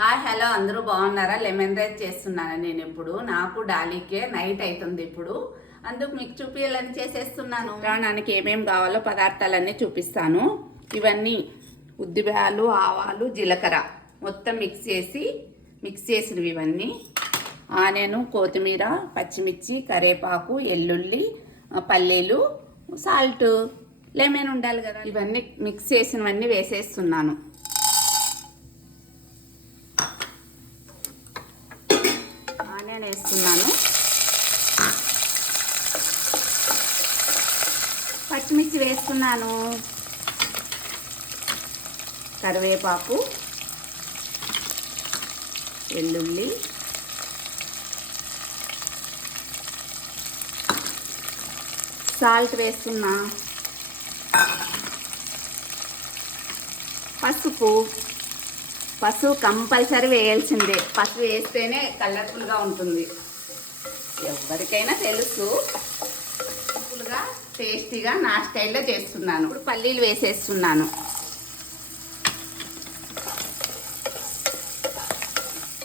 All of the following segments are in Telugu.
హాయ్ హలో అందరూ బాగున్నారా? లెమన్ రైస్ చేస్తున్నాను నేను. ఇప్పుడు నాకు డాలీకే నైట్ అవుతుంది. ఇప్పుడు అందుకు మీకు చూపించాలని చేసేస్తున్నాను. ప్రాణానికి ఏమేమి కావాలో పదార్థాలన్నీ చూపిస్తాను. ఇవన్నీ ఉద్దిబేలు, ఆవాలు, జీలకర్ర మొత్తం మిక్స్ చేసినవి ఇవన్నీ. ఆనియన్, కొత్తిమీర, పచ్చిమిర్చి, కరివేపాకు, ఎల్లుల్లి, పల్లీలు, సాల్ట్, లెమన్ ఉండాలి కదా. ఇవన్నీ మిక్స్ చేసినవన్నీ వేసేస్తున్నాను. ఆనియన్ వేస్తున్నాను, పచ్చిమిర్చి వేస్తున్నాను, కరివేపాకు, వెల్లుల్లి, సాల్ట్ వేస్తున్నా, పసుపు కంపల్సరీ వేయాల్సిందే. పసుపు వేస్తేనే కలర్ఫుల్గా ఉంటుంది. ఎవరికైనా తెలుసు, సింపుల్గా టేస్టీగా నా స్టైల్లో చేస్తున్నాను. ఇప్పుడు పల్లీలు వేసేస్తున్నాను.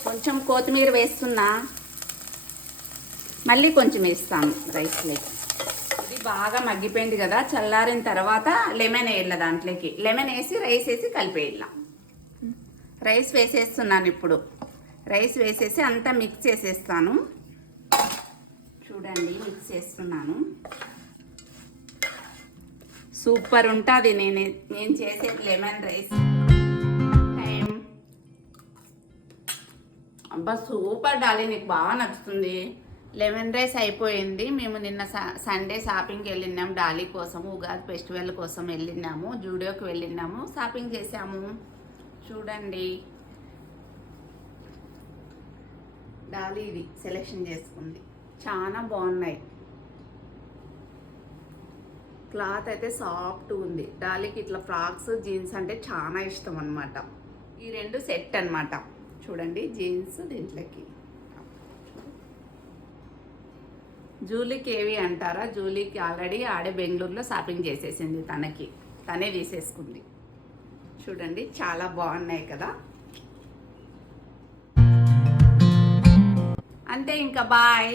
కొంచెం కొత్తిమీర వేస్తున్నా, మళ్ళీ కొంచెం వేస్తాను రైస్లోకి. ఇది బాగా మగ్గిపోయింది కదా. చల్లారిన తర్వాత లెమన్ వేయాలి దాంట్లోకి. లెమన్ వేసి రైస్ వేసి కలిపేయాల. రైస్ వేసేస్తున్నాను. ఇప్పుడు రైస్ వేసేసి అంతా మిక్స్ చేసేస్తాను. చూడండి, మిక్స్ చేస్తున్నాను. సూపర్ ఉంటుంది నేను చేసేది లెమన్ రైస్. అబ్బా సూపర్ డాలీ, నీకు బాగా నచ్చుతుంది. లెమన్ రైస్ అయిపోయింది. మేము నిన్న సండే షాపింగ్కి వెళ్ళినాము. డాలీ కోసం ఉగాది ఫెస్టివల్ కోసం వెళ్ళినాము. జూడియోకి వెళ్ళినాము, షాపింగ్ చేసాము. చూడండి, డాలీ ఇది సెలెక్షన్ చేసుకుంది. చాలా బాగున్నాయి. క్లాత్ అయితే సాఫ్ట్ ఉంది. డాలీకి ఇట్లా ఫ్రాక్స్, జీన్స్ అంటే చాలా ఇష్టం అన్నమాట. ఈ రెండు సెట్ అన్నమాట. చూడండి, జీన్స్ దీంట్లోకి. జూలీకి ఏవి అంటారా? జూలీకి ఆల్రెడీ ఆడే బెంగళూరులో షాపింగ్ చేసేసింది. తనే తీసేసుకుంది. చూడండి, చాలా బాగున్నాయి కదా. అంతే, ఇంకా బాయ్.